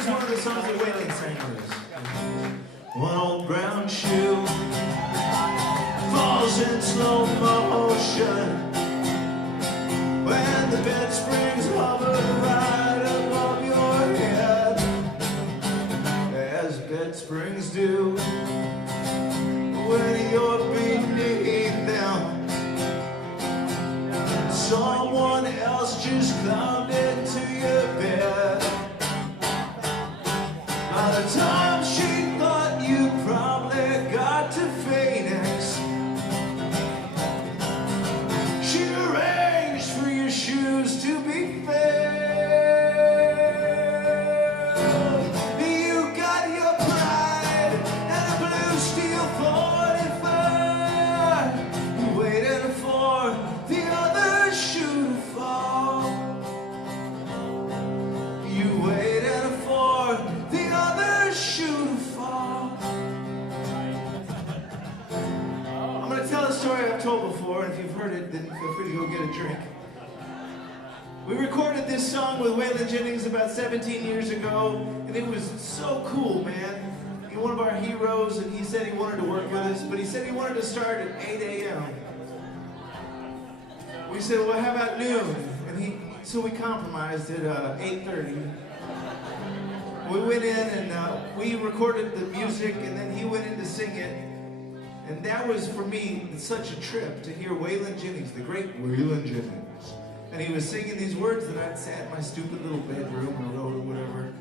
Here's one of the songs that Waylon sang with us. One old brown shoe falls in slow motion when the bed springs hover right above your head, as bed springs do when you're beneath them. Someone else just climbed into your bed. By the time she thought you probably got to Phoenix, she arranged for your shoes to be filled. You got your pride and a blue steel 45. You waited for the other shoe to fall. You waited for the other shoe to fall. I'm going to tell a story I've told before, and if you've heard it, then feel free to go get a drink. We recorded this song with Waylon Jennings about 17 years ago, and it was so cool, man. He's one of our heroes, and he said he wanted to work with us, but he said he wanted to start at 8 a.m. We said, well, how about noon? And so we compromised at 8:30. We went in and we recorded the music, and then he went in to sing it. And that was, for me, such a trip to hear Waylon Jennings, the great Waylon Jennings. And he was singing these words that I'd sat in my stupid little bedroom and wrote or whatever.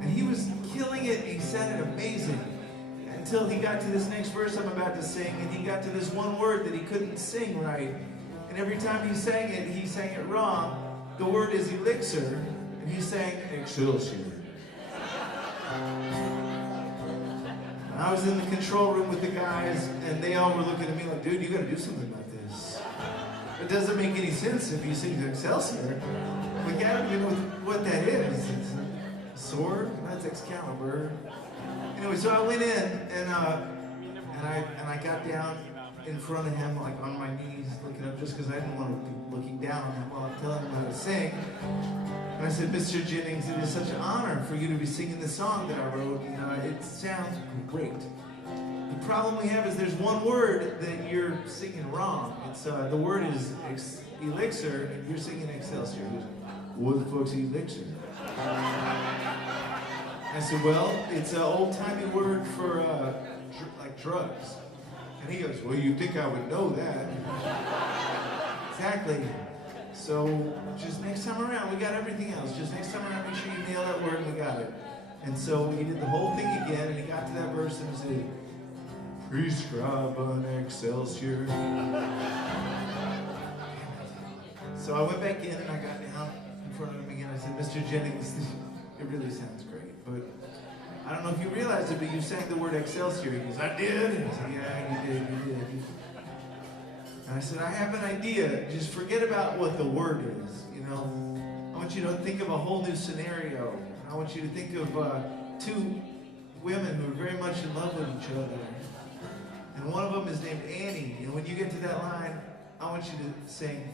And he was killing it, and he sounded amazing. Until he got to this next verse I'm about to sing, and he got to this one word that he couldn't sing right. And every time he sang it wrong. The word is elixir, and he sang excelsior. I was in the control room with the guys, and they all were looking at me like, dude, you gotta do something about this. It doesn't make any sense if you sing excelsior. We gotta know what that is. It's a sword? That's Excalibur. Anyway, so I went in, and I got down in front of him, like on my knees, looking up, just because I didn't want to be looking down on him while I'm telling him how to sing. And I said, Mr. Jennings, it is such an honor for you to be singing the song that I wrote. It sounds great. The problem we have is there's one word that you're singing wrong. It's the word is elixir, and you're singing excelsior. What the fuck's elixir? I said, well, it's an old-timey word for like drugs. And he goes, well, you'd think I would know that. Exactly. So just next time around, we got everything else. Just next time around, make sure you nail that word, and we got it. And so he did the whole thing again, and he got to that verse and he said, prescribe an excelsior. So I went back in and I got down in front of him again. I said, Mr. Jennings, it really sounds great, but I don't know if you realized it, but you sang the word excelsior. He goes, I did? And I said, yeah, you did. And I said, I have an idea. Just forget about what the word is, I want you to think of a whole new scenario. I want you to think of two women who are very much in love with each other. And one of them is named Annie. And when you get to that line, I want you to sing,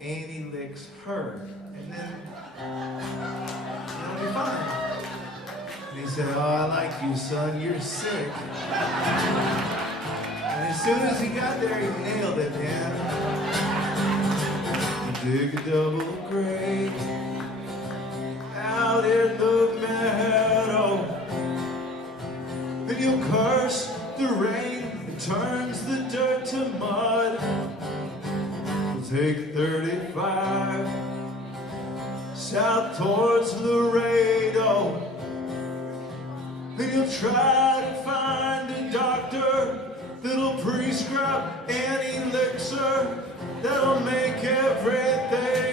Annie licks her. And then it'll be fine. And he said, oh, I like you, son. You're sick. And as soon as he got there, he nailed it, man. Dig a double grave out in the meadow. Then you'll curse the rain that turns the dirt to mud. We'll take 35 south towards Laredo. And you'll try to find a doctor that'll prescribe an elixir that'll make everything